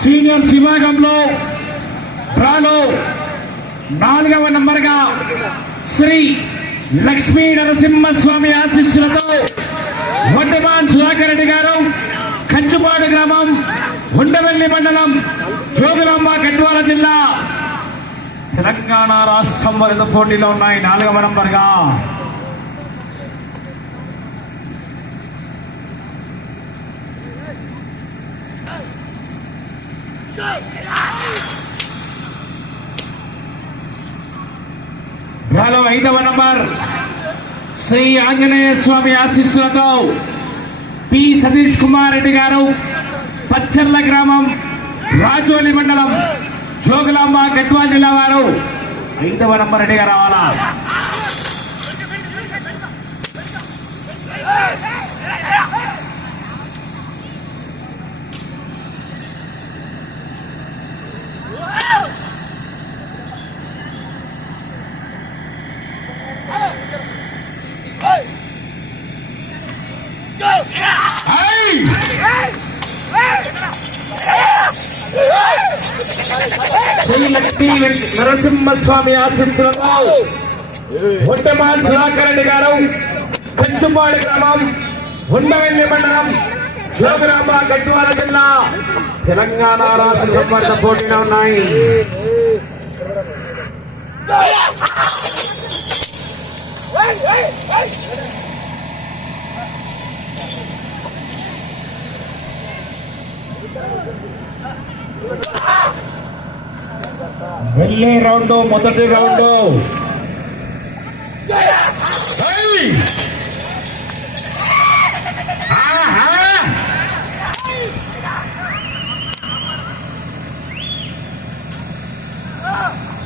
Seniors విభాగంలో డ్రాలో 4వ నంబర్గా శ్రీ లక్ష్మీ నరసింహస్వామి ఆశీస్సులతో వడ్డమాన్ సుధాకర్ రెడ్డి గారు, కంచుపాడు గ్రామం, ఉండవెల్లి మండలం, జోగులాంబ గద్వాల జిల్లా, తెలంగాణ రాష్ట్రం వరద పోటీలో ఉన్నాయి. 4వ నంబర్గా డ్రాలో 5వ నంబర్ శ్రీ ఆంజనేయ స్వామి ఆశీస్సులతో పి సతీష్ కుమార్ రెడ్డి గారు, పచ్చర్ల గ్రామం, రాజోలి మండలం, జోగులాంబ గద్వాల జిల్లా వారు 5వ నంబర్ రెడ్డిగా రావాలా. శ్రీ లక్ష్మీ నరసింహస్వామి ఆశీస్సులతో వడ్డమాన్ సుధాకర్ రెడ్డి గారు, కంచుపాడు గ్రామం, ఉండవెల్లి మండలం, జోగులాంబ గద్వాల జిల్లా, తెలంగాణ రాష్ట్రం వద్ద పోటీలో ఉన్నాయి. వెళ్ళే రౌండ్, మొదటి రౌండ్.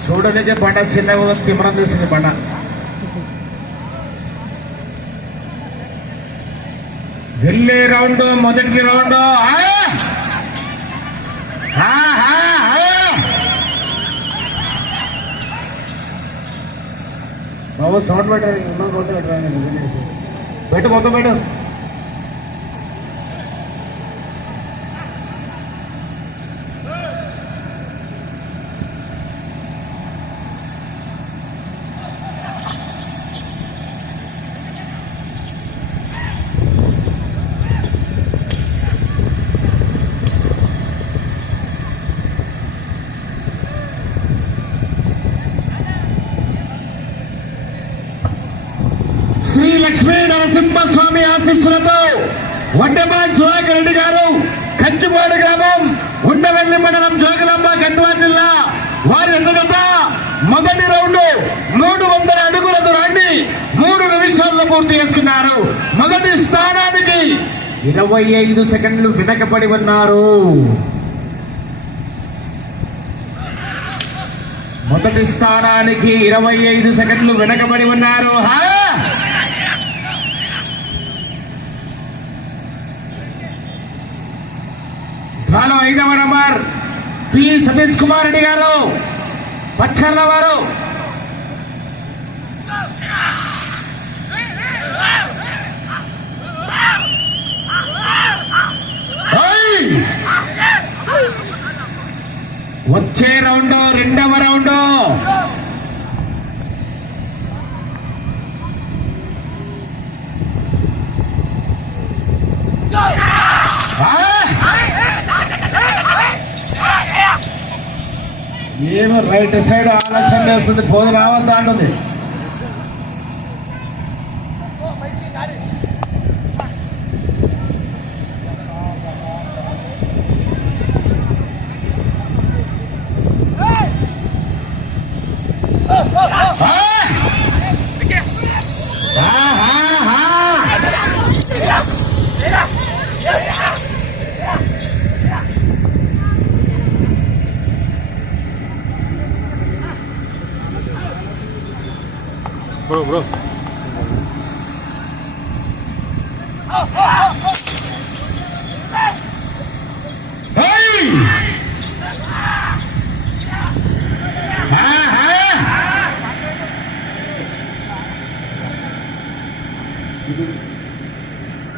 చూడనికే బండ చిన్నగా తిమ్మరం తీసింది బండ. వెళ్ళే రౌండ్, మొదటి రౌండ్. బాబు సౌండ్ పెట్టాలి, పెట్టు మొత్తం పెట్టు. శ్రీ లక్ష్మీ నరసింహస్వామి ఆశీస్సులతో వడ్డమాన్ సుధాకర్ రెడ్డి గారు, కంచుపాడు గ్రామం, ఉండవెల్లి మండలం, జోగులాంబ గద్వాల జిల్లా వారి ఎందుకంట మొదటి రౌండ్ 300 అడుగుల దూరాన్ని 3 నిమిషాల్లో పూర్తి చేసుకున్నారు. మొదటి స్థానానికి 25 సెకండ్లు వెనకబడి ఉన్నారు. మొదటి స్థానానికి 25 సెకండ్లు వెనకబడి ఉన్నారు. డ్రాలో 5వ నంబర్ పి సతీష్ కుమార్ రెడ్డి గారు, పచ్చర్ల వారు. వచ్చే రౌండ్ 2వ రౌండ్. ఏమో రైట్ సైడ్ ఆలస్యం చేస్తుంది, పోదు రావద్దా అంటుంది. Bro. Hey!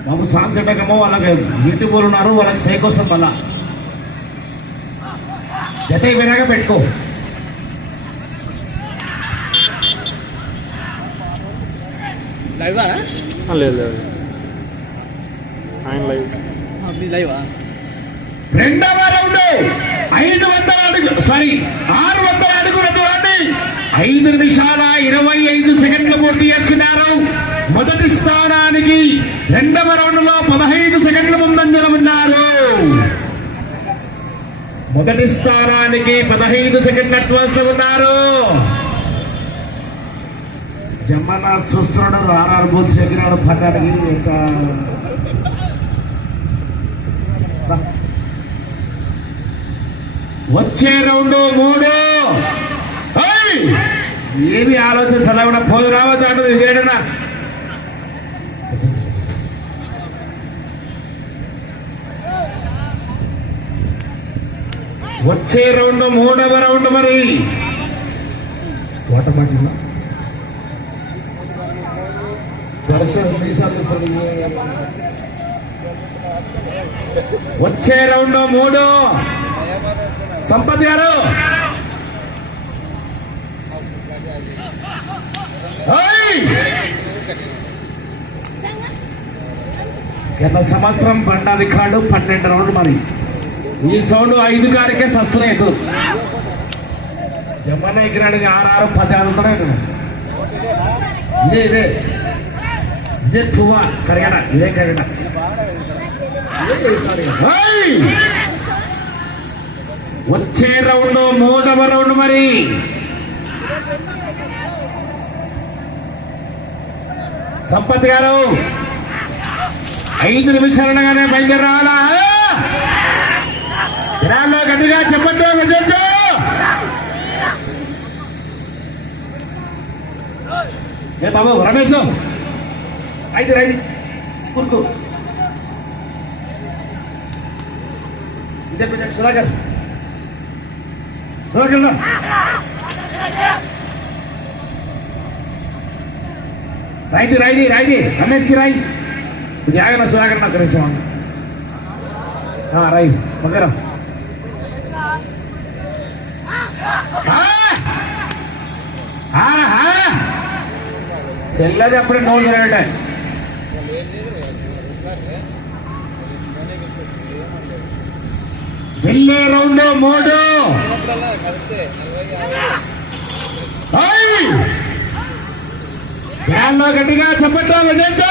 బాబు సాంగ్ సెట్ వాళ్ళకి ఇంటి ఊరు ఉన్నారు, వాళ్ళకి సైక్ వస్తాం మళ్ళా. జత వినక పెట్టుకో. లైవా? లేదు లేదు, ఆయన లైవ్. మీ లైవా? రెండవ రౌండ్ 500 అడుగులు 600 అడుగుల దూరాన్ని 5 నిమిషాల 25 సెకండ్లు పూర్తి చేసుకున్నారు. మొదటి స్థానానికి రెండవ రౌండ్ లో 15 సెకండ్ల ముందంజలో ఉన్నారు. మొదటి స్థానానికి 15 సెకండ్ల అడ్వాన్స్ ఉన్నారు. జమ్మన్న చూస్తున్నాడు, ఆర్ఆర్ బూత్ చెప్పినాడు పట్టానికి. వచ్చే రౌండ్ 3. ఏమి ఆలోచన చదవడం పోదు రావద్దు అంటుంది చేయడనా. వచ్చే రౌండ్ 3వ రౌండ్. మరి వచ్చే రౌండ్ 3. సంపత్ గారు గత సంవత్సరం బండా రికార్డు 12 రౌండ్. మరి ఈ సౌండ్ 5 గారికే సస్లేదు. జమ్మన్న ఎగిరాడికి 6 10 ఆడుతున్నాడు. ఇదే తువ్వా కరిగన ఇదే కరిగన. వచ్చే రౌండ్ 3వ రౌండ్. మరి సంపత్ గారు 5 నిమిషాలనగానే బయలుదేరి రావాలా? గ్రామంలో గట్టిగా చెప్పండి. విజయ్ ఏ బాబు రమేష్ 5 కూర్చో. ఇదే కొంచెం సుధాకర్ రాయిది రమేష్కి రాయి. ఇది ఆగన సుధాకర్ నాకు గురించి రాయి మగరా. తెల్లది అప్పుడే నోరు జరగట. వెళ్ళే రౌండ్ 3. ఫ్యాన్లో గట్టిగా చెప్పట్లా విజయించు.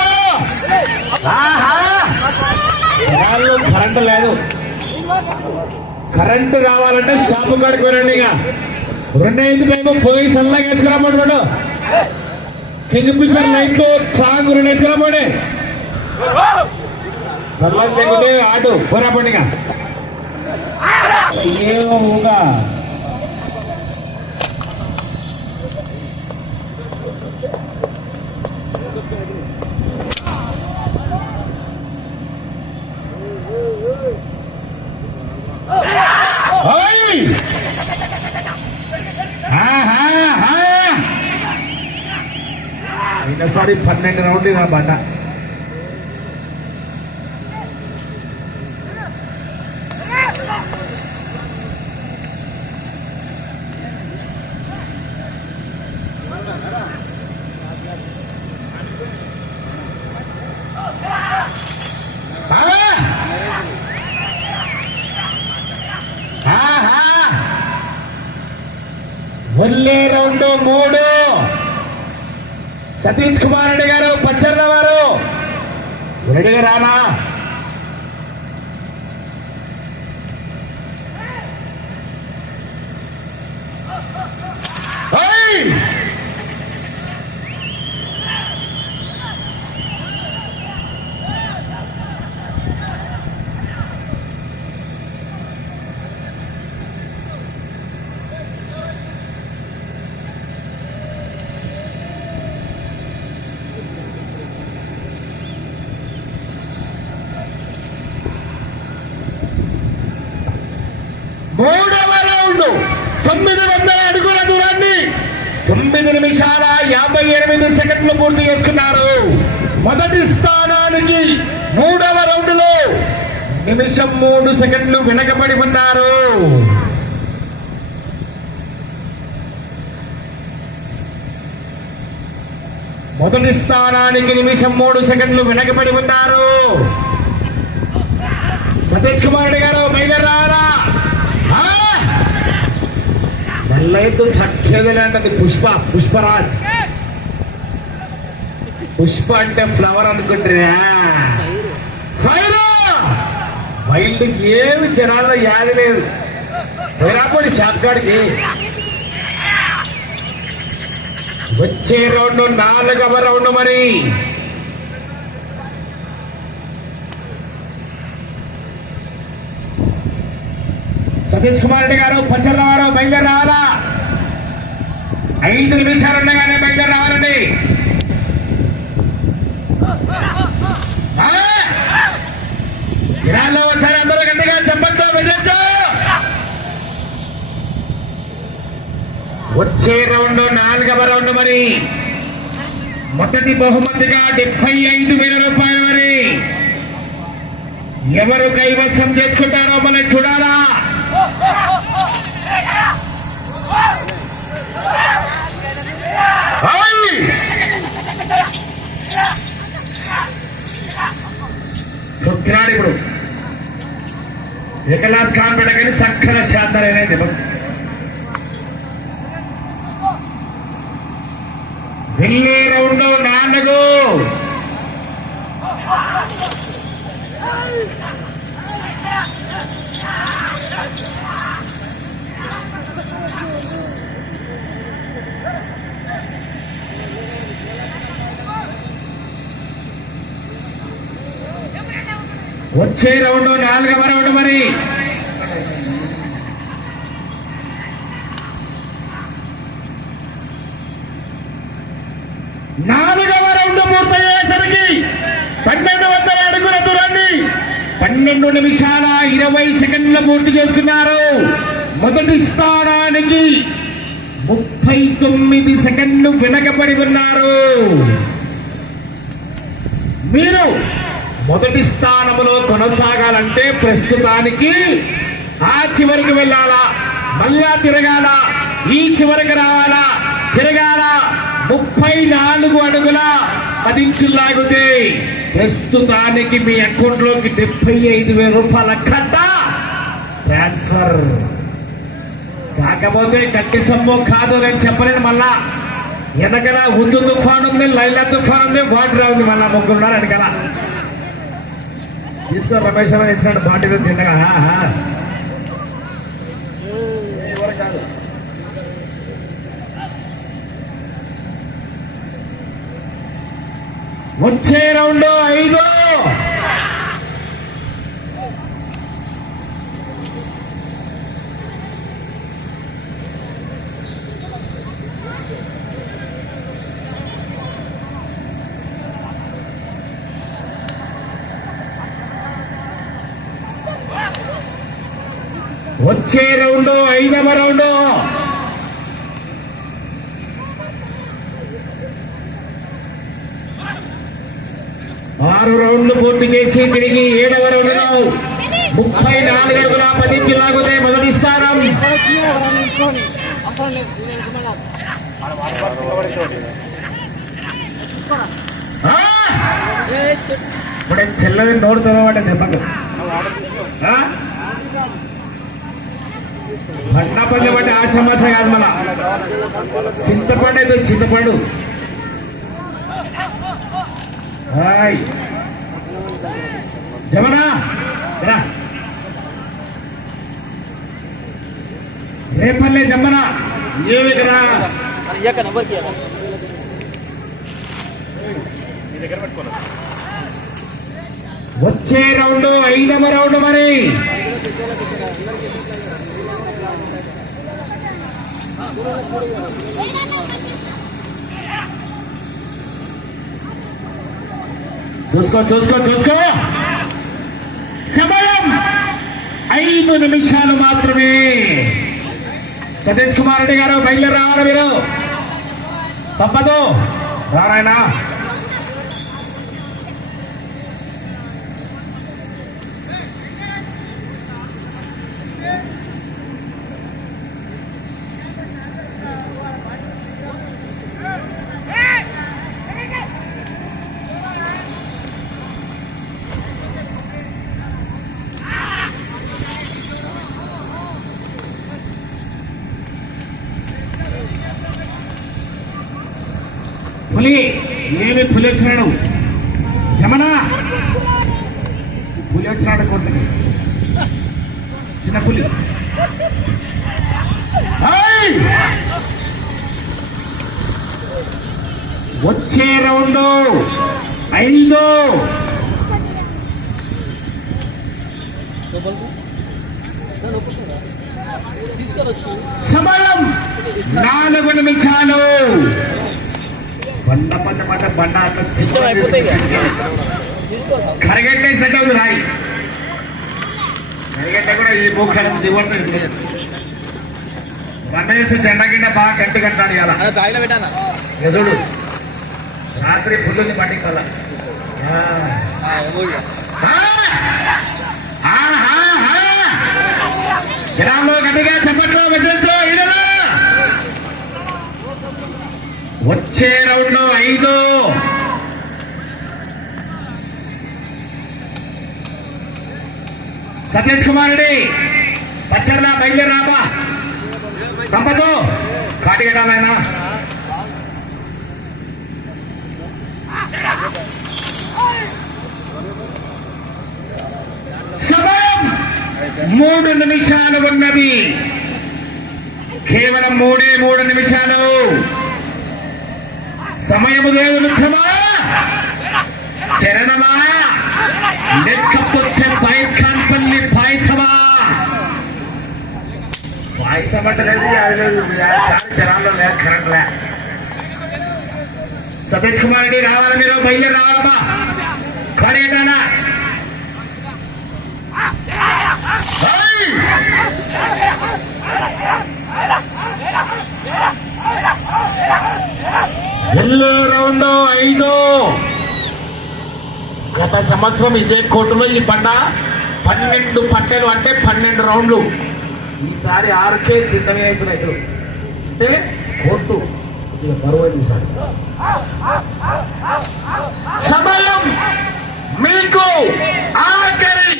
కరెంటు లేదు. కరెంటు రావాలంటే షాపు కాడికి వెళ్ళండి. ఇక 2 టైము పోయి సల్లగా ఎత్తుకురాబోడు. కింగ్ పిక్చర్ లైట్ సాంగ్ 2 ఎత్తుకురాబోడే. సల్లగా లేకుంటే ఆటు పోరాపండిగా ఏమో ఊగా. సారీ 12 రౌండ్ నా బండ. వెళ్ళే రౌండ్ 3. సతీష్ కుమార్ రెడ్డి గారు పచ్చర్ల వారు రెడీగా రానా? మూడవ రౌండ్ 900 అడుగుల దూరాన్ని 9 నిమిషాల 58 సెకండ్లు పూర్తి చేసుకున్నారు. మొదటి స్థానానికి మూడవ రౌండ్ లో 1 నిమిషం 3 సెకండ్లు వెనకబడి ఉన్నారు. మొదటి స్థానానికి నిమిషం 3 సెకండ్లు వెనకబడి ఉన్నారు. సతీష్ కుమార్ రెడ్డి గారు బయలుదేరి రావాలా? మళ్ళైతే చక్కదలంటది పుష్పరాజ్. పుష్ప అంటే ఫ్లవర్ అనుకుంటున్నా. ఫైర్ వైల్డ్ ఏమి జనాల్లో యాది లేదు. పోయిరాపోండి షాప్గాడికి. వచ్చే రౌండ్ 4వ రౌండ్. మరి సతీష్ కుమార్ రెడ్డి గారు పంచరావారు బయలుదేరి రావాలా? 5 నిమిషాలు ఉండగానే బయలుదేరి రావాలండి. ఇరాన్లో ఒకసారి అందరూ గట్టిగా చెప్పండి విజయించు. వచ్చే రౌండ్ 4వ రౌండ్. మరి మొదటి బహుమతిగా 75,000 రూపాయలు. మరి ఎవరు కైవసం చేసుకుంటారో మనం చూడాలా? తొక్కినాడు ఇప్పుడు వికలాస్ ఖాన్ పెట్టగానే చక్కగా శాతం అనేది. వెళ్ళే రౌండ్ 4. వచ్చే రౌండ్ 4వ రౌండ్. మరి 4వ రౌండ్ పూర్తయ్యేసరికి 1200 అడుగుల దూరాన్ని 12 నిమిషాల 20 సెకండ్లు పూర్తి చేసుకున్నారు. మొదటి స్థానానికి 39 సెకండ్లు వెనకబడి ఉన్నారు. మీరు మొదటి స్థానంలో కొనసాగాలంటే ప్రస్తుతానికి ఆ చివరికి వెళ్ళాలా, మళ్ళా తిరగాల, ఈ చివరికి రావాలా, తిరగాల. 34 అడుగుల 10 ఇంచులు లాగితే ప్రస్తుతానికి మీ అకౌంట్ లోకి 75,000 రూపాయల కట్ట ట్రాన్స్ఫర్. కాకపోతే గట్టి సొమ్ము కాదు నేను చెప్పలేను. మళ్ళా వెనకల హుద్దు తుఫాన్ ఉంది, లైలా తుఫాన్ ఉంది, వాటర్ ఉంది. మళ్ళా 3 ఉన్నారు వెనకల. తీసుకో రమేష్ ఇచ్చినట్టు బాటిల్ తిన్నగా. వచ్చే రౌండ్ 5. వచ్చే రౌండ్ 5వ రౌండ్. 6 రౌండ్లు పూర్తి చేసి తిరిగి 7వ రౌండ్ లో 34 అడుగుల 10 ఇంచులు లాగితే మొదటి స్థానం. ఇప్పుడు చెల్లది నోడుతున్నామంటే దెబ్బకు భట్నపల్లి బట్టి ఆ సమస్య కాదు. మన చింతపండు అయితే చింతపండు. జమనా రేపల్లె జమ్మనా ఏమి కదా వచ్చే రౌండ్ 5వ రౌండ్. మరి చూసుకో చూసుకో చూసుకో. సమయం 5 నిమిషాలు మాత్రమే. సతీష్ కుమార్ రెడ్డి గారు బయలుదేరి రావాలి. మీరు సంపదు రారాయనా. పులి ఏమి పులి వచ్చినాడు యమన పులి వచ్చినాడు కొట్టుకి చిన్న పులి వచ్చే రౌండ్ 5 సమయం 4 నిమిషాలు బండ కరగట్టే సెట్ అవుతుంది రాయి కరగట్ట కూడా ఈ మూఖం దిగొట్టు బండ వేసి జెండా కింద బాగా గట్టి కట్టాడు ఇలా ఎదుడు రాత్రి ఫుల్లుని పట్టికల గ్రామంలో గట్టిగా చెప్పట్లో బెదిరించో ఇదను వచ్చే రౌండ్ 5 సతీష్ కుమార్ రెడ్డి పచ్చర్లా బయలుదేరాబా సంపదు కాటి కట్టాలైనా సమయం 3 నిమిషాలు ఉన్నది కేవలం 3 నిమిషాలు సమయము దేవుడు శరణమా లెక్కపోతే పైకాన్పల్లి పాయసమా పాయసం అంటలేదు జనాల్లో లేదు కరెంట్ లే సతీష్ కుమార్ రెడ్డి రావాలి మీరు బయలుదేరి రావాలమ్మా కాడేటానా రౌండ్ 5 గత సంవత్సరం ఇదే కోర్టులో ఈ బండ 12 పట్టెలు అంటే 12 రౌండ్లు ఈసారి 6కే సిద్ధమే అవుతున్నాయి అంటే కోర్టు బరువు ఈసారి సమయం మీకు ఆఖరి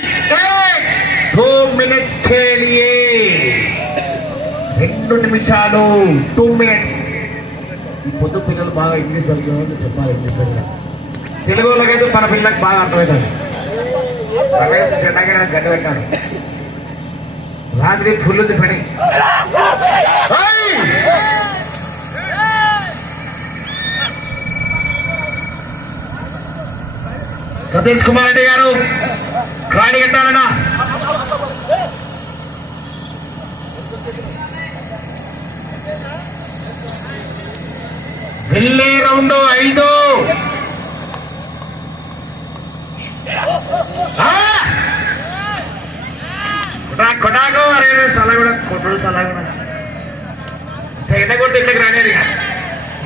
2 మినిట్ 2 నిమిషాలు 2 మినిట్స్ ఈ పొద్దు పిల్లలు బాగా ఇంగ్లీష్ అర్థమవుతుంది చెప్పాలి ఇంగ్లీష్ పిల్లలు తెలుగు వాళ్ళకైతే మన పిల్లలకు బాగా అర్థమవుతుంది రమేష్ జెండాకి నాకు గడ్డ పెట్టాను రాత్రి ఫుల్లుది పని సతీష్ కుమార్ రెడ్డి గారు కాడి కట్టాలన్నా వెళ్ళే రౌండ్ 5 కొట్టాకో అరే సలా కూడా కొట్టుడు సలా కూడా ఎండ కొట్టి ఇట్లకి రాలేదు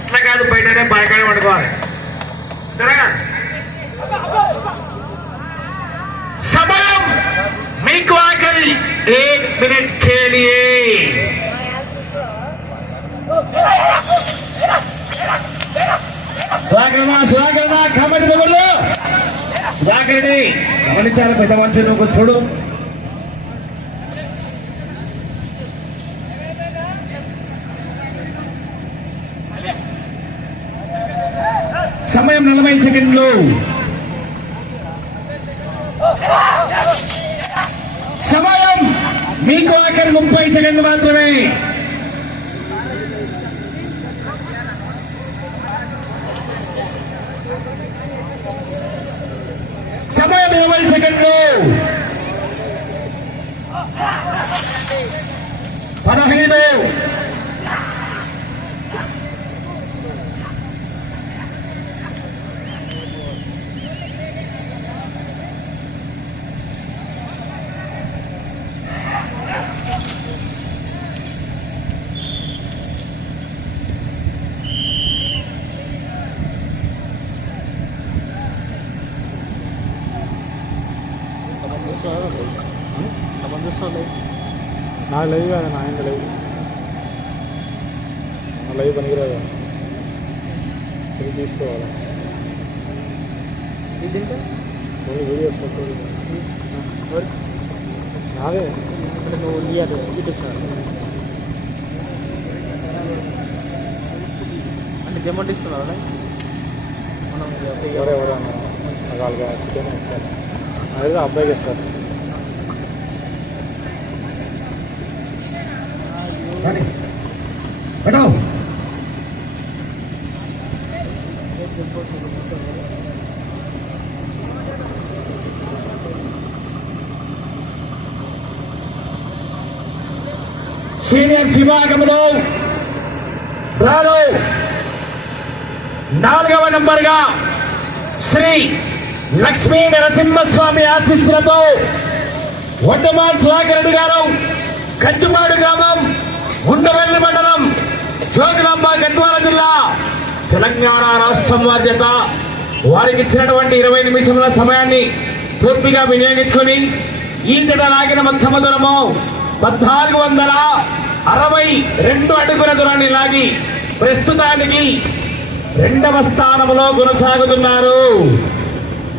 ఇట్లా కాదు బయటనే బాయకాడ పడుకోవాలి సమయం మీకు ఆఖరి 1 మినిట్ సుధాకరణ కబడ్డీ బొమ్మలు సుధాకరెడ్డి గమనించాలి పెద్ద మనుషులు ఒక చూడు సమయం 40 సెకండ్లు సమయం మీకు ఆఖరి 30 సెకండ్లు మాత్రమే సమయం 20 సెకండ్లు 15 నాకు లైవ్ కాదు నా ఆయన లైవ్ నా లైవ్ పనికిరాదు ఇది తీసుకోవాలి ఇది ఇంకా వీడియోస్ నావే అంటే నువ్వు ఇయ్యాలి చూపించాను అంటే జమౌంట్ ఇస్తున్నావు మనం ఎవరెవరు అన్నారు వాళ్ళగా చికెన్ ఇస్తారు అదే అబ్బాయికి ఇస్తారు సీనియర్ విభాగంలో రాను 4వ నంబర్గా శ్రీ లక్ష్మీ నరసింహస్వామి ఆశీస్సులతో వడ్డమాన్ సుధాకర్ రెడ్డి గారు కంచుమాడు గ్రామం ఉండవెల్లి మండలం జోగులాంబ గద్వాల జిల్లా తెలంగాణ రాష్ట్రం బాధ్యత వారికి ఇచ్చినటువంటి 20 నిమిషముల సమయాన్ని పూర్తిగా వినియోగించుకొని ఈ జత లాగిన మొత్తం దూరము 1462 అడుగుల దూరాన్ని లాగి ప్రస్తుతానికి 2వ స్థానంలో కొనసాగుతున్నారు.